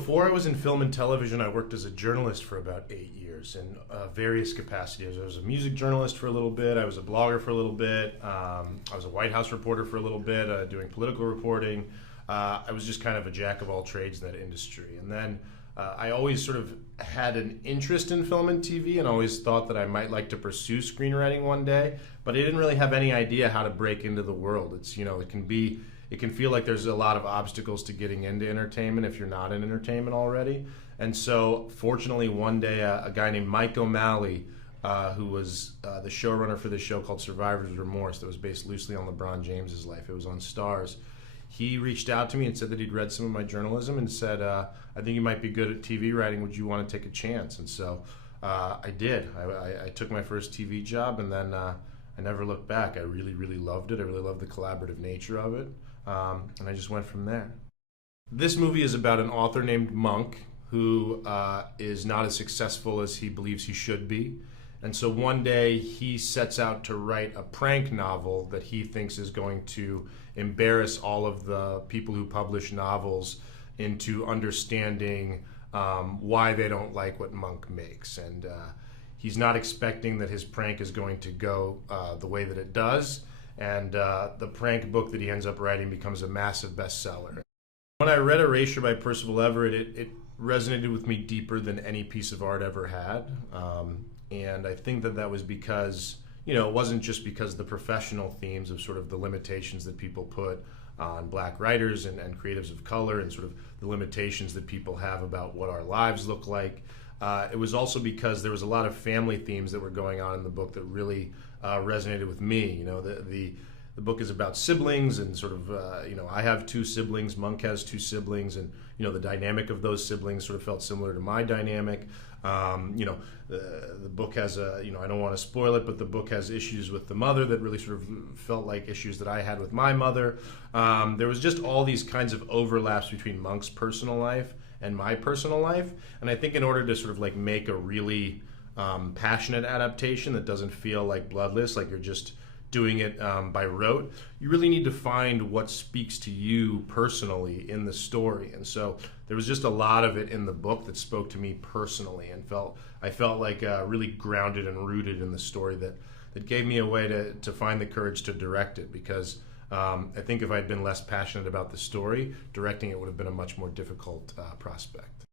Before I was in film and television, I worked as a journalist for about 8 years in various capacities. I was a music journalist for a little bit. I was a blogger for a little bit. I was a White House reporter for a little bit, doing political reporting. I was just kind of a jack of all trades in that industry. And then I always sort of had an interest in film and TV and always thought that I might like to pursue screenwriting one day, but I didn't really have any idea how to break into the world. It can feel like there's a lot of obstacles to getting into entertainment if you're not in entertainment already. And so fortunately one day a guy named Mike O'Malley, who was the showrunner for this show called Survivor's Remorse that was based loosely on LeBron James's life. It was on Starz. He reached out to me and said that he'd read some of my journalism and said, I think you might be good at TV writing. Would you want to take a chance? And so I did. I took my first TV job, and then I never looked back. I really, really loved it. I really loved the collaborative nature of it. And I just went from there. This movie is about an author named Monk who is not as successful as he believes he should be. And so one day he sets out to write a prank novel that he thinks is going to embarrass all of the people who publish novels into understanding why they don't like what Monk makes. And he's not expecting that his prank is going to go the way that it does. And the prank book that he ends up writing becomes a massive bestseller. When I read Erasure by Percival Everett, it resonated with me deeper than any piece of art ever had. And I think that was because, it wasn't just because of the professional themes of sort of the limitations that people put on black writers and creatives of color and sort of the limitations that people have about what our lives look like. It was also because there was a lot of family themes that were going on in the book that really resonated with me. The book is about siblings and sort of, I have two siblings, Monk has two siblings, and, the dynamic of those siblings sort of felt similar to my dynamic. The book has I don't want to spoil it, but the book has issues with the mother that really sort of felt like issues that I had with my mother. There was just all these kinds of overlaps between Monk's personal life and my personal life. And I think in order to sort of like make a really passionate adaptation that doesn't feel like bloodless, like you're just doing it by rote, you really need to find what speaks to you personally in the story. And so there was just a lot of it in the book that spoke to me personally, and I felt like really grounded and rooted in the story that gave me a way to find the courage to direct it, because I think if I'd been less passionate about the story, directing it would have been a much more difficult prospect.